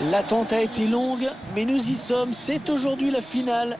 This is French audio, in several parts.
L'attente a été longue, mais nous y sommes. C'est aujourd'hui la finale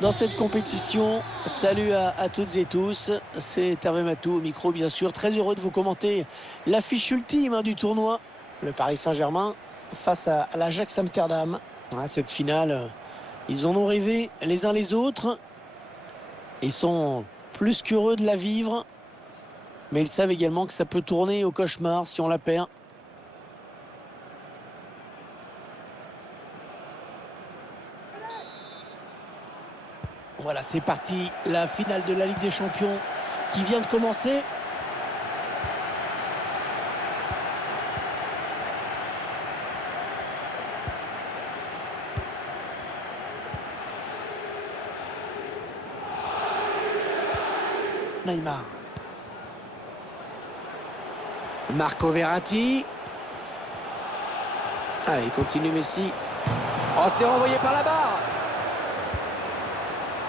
dans cette compétition. Salut à toutes et tous. C'est Hervé Matou au micro, bien sûr. Très heureux de vous commenter l'affiche ultime du tournoi. Le Paris Saint-Germain face à l'Ajax Amsterdam. Cette finale, ils en ont rêvé les uns les autres. Ils sont plus qu'heureux de la vivre. Mais ils savent également que ça peut tourner au cauchemar si on la perd. Voilà, c'est parti. La finale de la Ligue des Champions qui vient de commencer. Neymar. Marco Verratti. Allez, continue Messi. Oh, c'est renvoyé par la barre.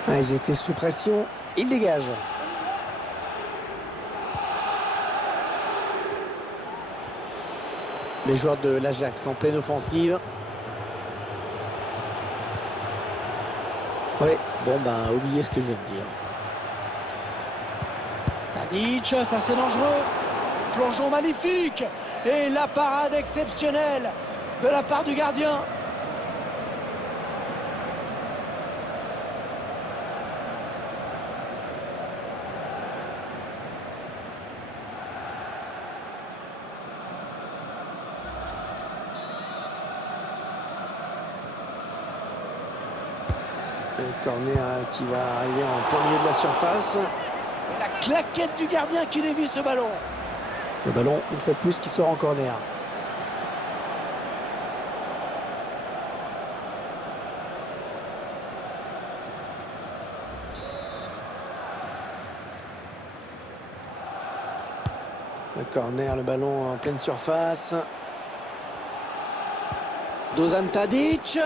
Ils étaient sous pression. Il dégage. Les joueurs de l'Ajax en pleine offensive. Oui, bon ben, oubliez ce que je viens de dire. Tadic, ça c'est dangereux. Plongeon magnifique. Et la parade exceptionnelle de la part du gardien. Le corner qui va arriver en plein milieu de la surface. Et la claquette du gardien qui dévie ce ballon. Le ballon, une fois de plus, qui sort en corner. Le corner, le ballon en pleine surface. Dusan Tadic.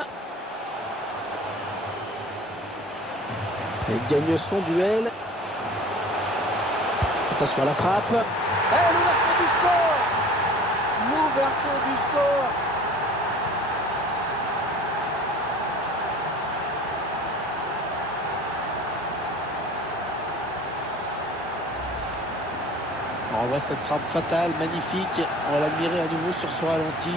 Il gagne son duel. Attention à la frappe. Et l'ouverture du score. L'ouverture du score. On voit cette frappe fatale, magnifique. On va l'admirer à nouveau sur ce ralenti.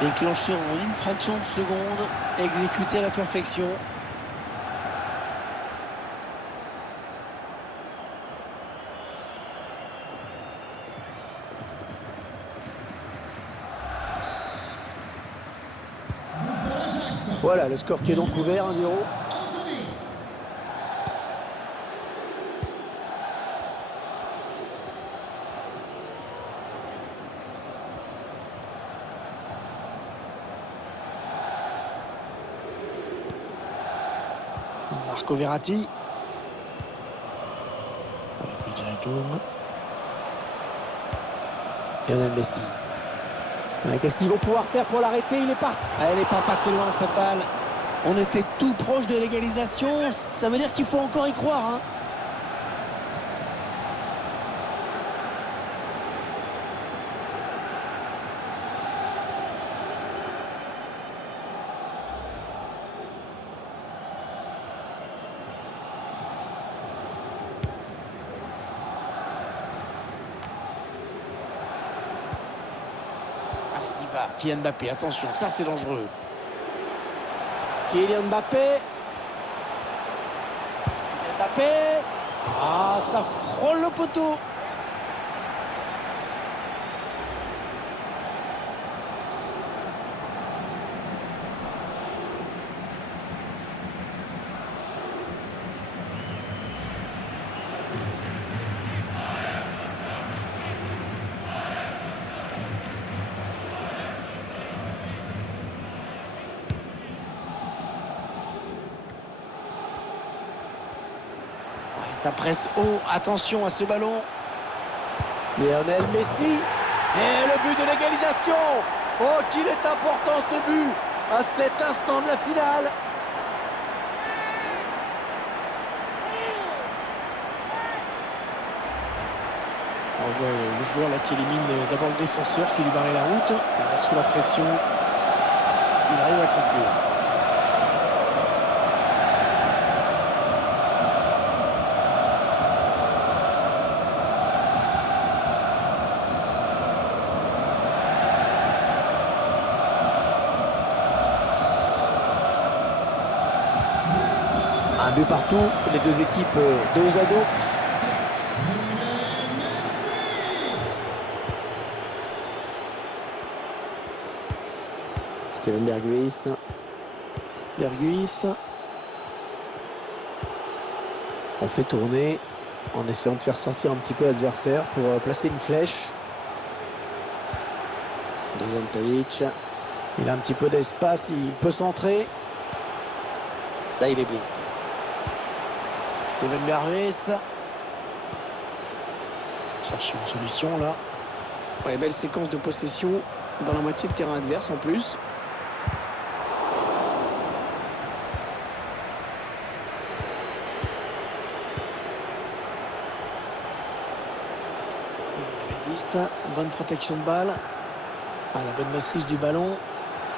Déclenché en une fraction de seconde. Exécuté à la perfection. Voilà, le score qui est donc ouvert, 1-0. Marco Verratti. Avec Wijnaldum. Lionel Messi. Qu'est-ce qu'ils vont pouvoir faire pour l'arrêter? Il est parti. Elle n'est pas passée loin cette balle. On était tout proche de l'égalisation. Ça veut dire qu'il faut encore y croire. Allez, il va. Kylian Mbappé, attention, ça c'est dangereux. Kylian Mbappé. Kylian Mbappé. Ah, ça frôle le poteau. Ça presse haut, attention à ce ballon. Lionel Messi. Et le but de l'égalisation. Oh, qu'il est important ce but à cet instant de la finale. On voit le joueur là qui élimine d'abord le défenseur qui lui barrait la route. Là, sous la pression, il arrive à conclure. Un but partout, les deux équipes dos à dos. Steven Berghuis. On fait tourner en essayant de faire sortir un petit peu l'adversaire pour placer une flèche. Dusan Tadic. Il a un petit peu d'espace, il peut centrer. Là, il est bien. Steven Berghuis. Cherche une solution là. Ouais, belle séquence de possession dans la moitié de terrain adverse en plus. Il résiste. Bonne protection de balle. Ah, la bonne maîtrise du ballon.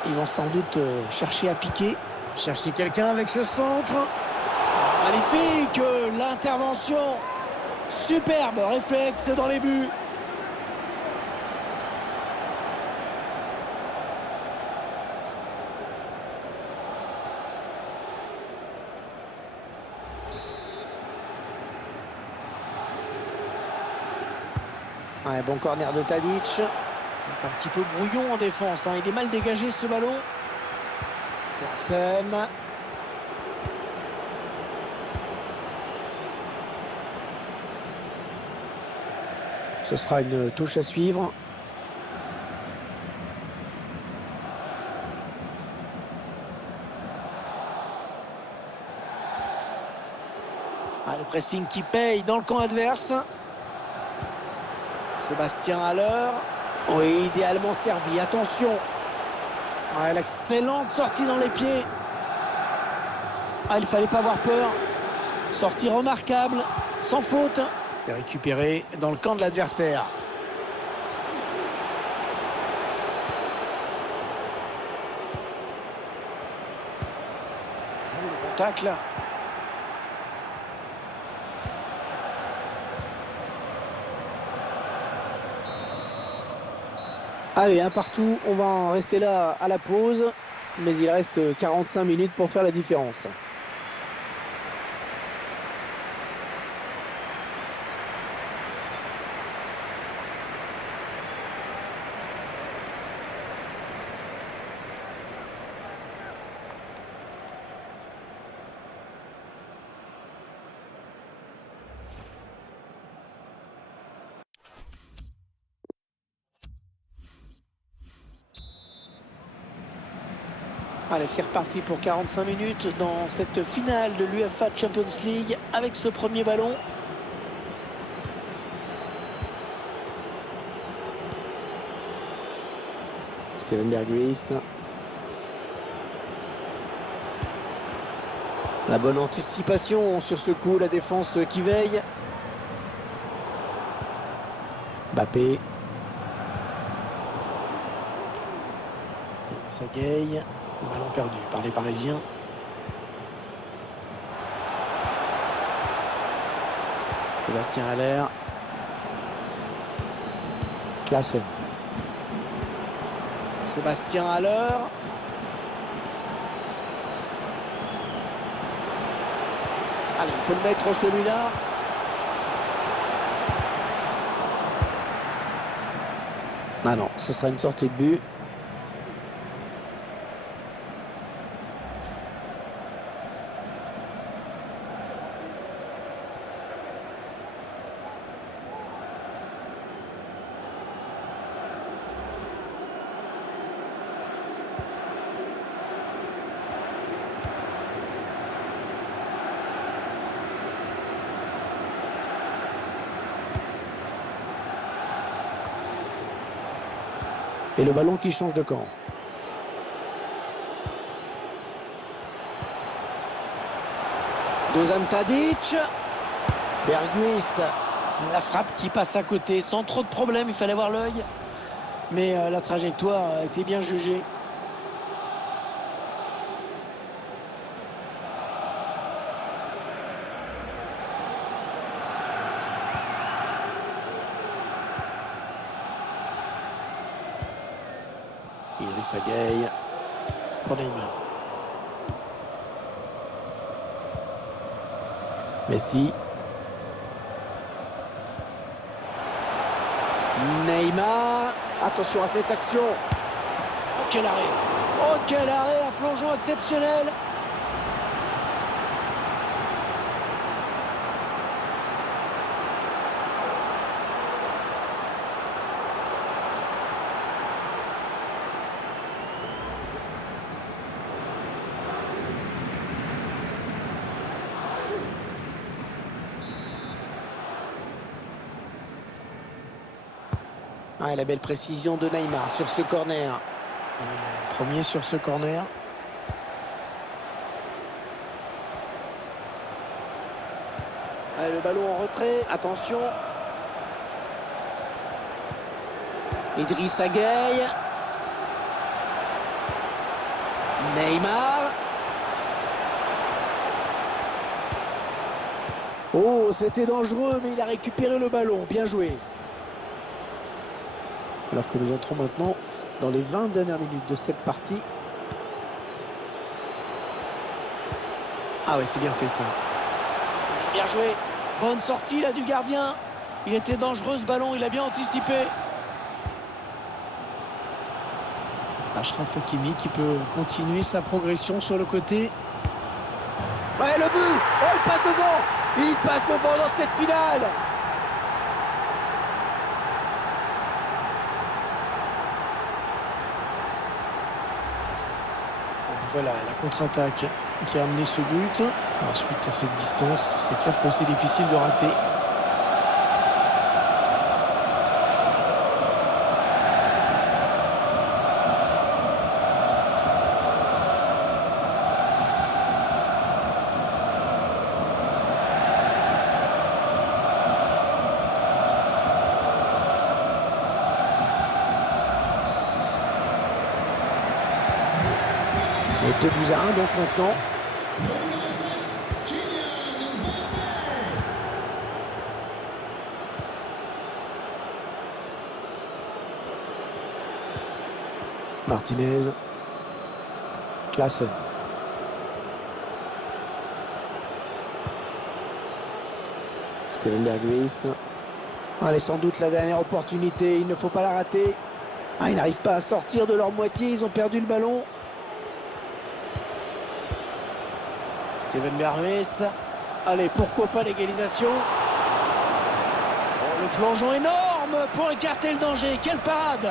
Ils vont sans doute chercher à piquer. Chercher quelqu'un avec ce centre. Ah, magnifique. L'intervention. Superbe réflexe dans les buts. Ouais, bon corner de Tadic. C'est un petit peu brouillon en défense. Il est mal dégagé ce ballon. Klaassen. Ce sera une touche à suivre. Le pressing qui paye dans le camp adverse. Sébastien Haller. Oui, idéalement servi. Attention. L'excellente sortie dans les pieds. Il ne fallait pas avoir peur. Sortie remarquable, sans faute. C'est récupéré dans le camp de l'adversaire. Le tacle. Allez, un partout, on va en rester là à la pause, mais il reste 45 minutes pour faire la différence. Allez, c'est reparti pour 45 minutes dans cette finale de l'UEFA Champions League avec ce premier ballon. Steven Berghuis. La bonne anticipation sur ce coup, la défense qui veille. Mbappé. Sagaye. Ballon perdu par les Parisiens. Sébastien Haller. Klaassen. Sébastien Haller. Allez, il faut le mettre celui-là. Ah non, ce sera une sortie de but. Et le ballon qui change de camp. Dusan Tadic. Berghuis La frappe qui passe à côté sans trop de problème, il fallait voir l'œil. Mais la trajectoire a été bien jugée. Idrissa Gueye pour Neymar. Messi. Neymar. Attention à cette action. Oh, quel arrêt! Oh, quel arrêt! Un plongeon exceptionnel! Ah, la belle précision de Neymar sur ce corner. Premier sur ce corner. Allez, le ballon en retrait. Attention. Idrissa Gueye. Neymar. Oh, c'était dangereux, mais il a récupéré le ballon. Bien joué. Alors que nous entrons maintenant dans les 20 dernières minutes de cette partie. Ah oui, c'est bien fait ça. Bien joué. Bonne sortie là du gardien. Il était dangereux ce ballon, il a bien anticipé. Achraf Hakimi qui peut continuer sa progression sur le côté. Ouais, le but. Oh, il passe devant. Il passe devant dans cette finale. Voilà la contre-attaque qui a amené ce but. Ensuite, à cette distance, c'est clair que c'est difficile de rater. Et 2-1 donc maintenant. Martinez. Klaassen. Steven Berghuis. Allez, sans doute la dernière opportunité, il ne faut pas la rater. Ah, ils n'arrivent pas à sortir de leur moitié, ils ont perdu le ballon. Steven Berghuis. Allez, pourquoi pas l'égalisation. Oh, le plongeon énorme pour écarter le danger. Quelle parade!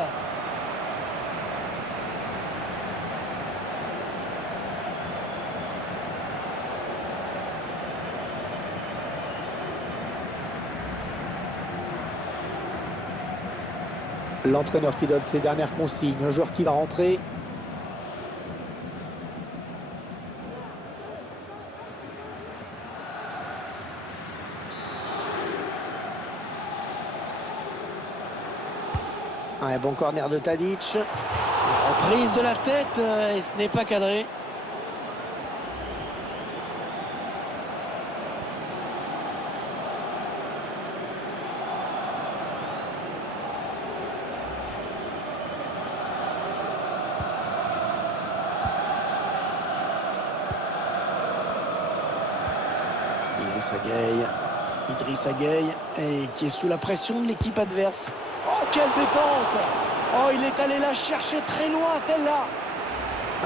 L'entraîneur qui donne ses dernières consignes, un joueur qui va rentrer. Un bon corner de Tadic. La reprise de la tête et ce n'est pas cadré. Idrissa Gueye et qui est sous la pression de l'équipe adverse. Oh, quelle détente! Oh, il est allé la chercher très loin, celle-là.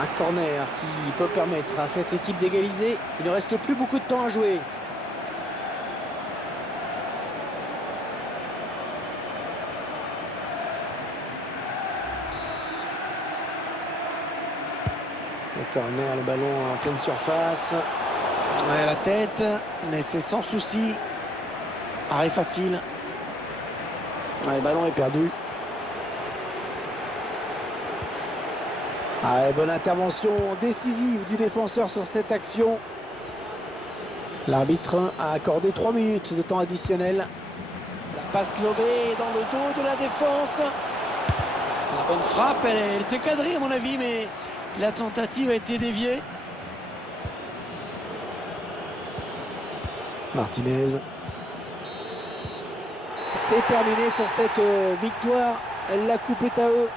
Un corner qui peut permettre à cette équipe d'égaliser. Il ne reste plus beaucoup de temps à jouer. Le corner, le ballon en pleine surface. Ouais, la tête, mais c'est sans souci. Arrêt facile. Ouais, le ballon est perdu. Ah, bonne intervention décisive du défenseur sur cette action. L'arbitre a accordé 3 minutes de temps additionnel. Passe lobée dans le dos de la défense. La bonne frappe, elle était cadrée à mon avis, mais la tentative a été déviée. Martinez. C'est terminé sur cette victoire. La coupe est à eux.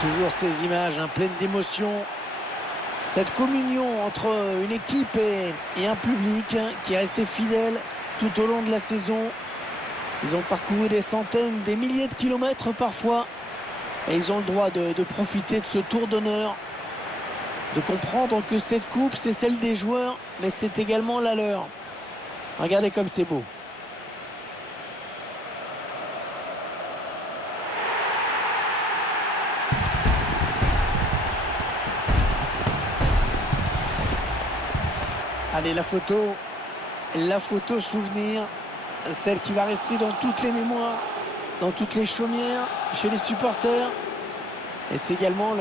Toujours ces images pleines d'émotion. Cette communion entre une équipe et un public qui est resté fidèle tout au long de la saison. Ils ont parcouru des centaines, des milliers de kilomètres parfois. Et ils ont le droit de profiter de ce tour d'honneur. De comprendre que cette coupe, c'est celle des joueurs, mais c'est également la leur. Regardez comme c'est beau. Allez, la photo souvenir, celle qui va rester dans toutes les mémoires, dans toutes les chaumières, chez les supporters. Et c'est également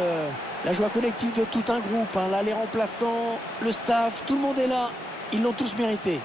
la joie collective de tout un groupe. Là, les remplaçants, le staff, tout le monde est là. Ils l'ont tous mérité.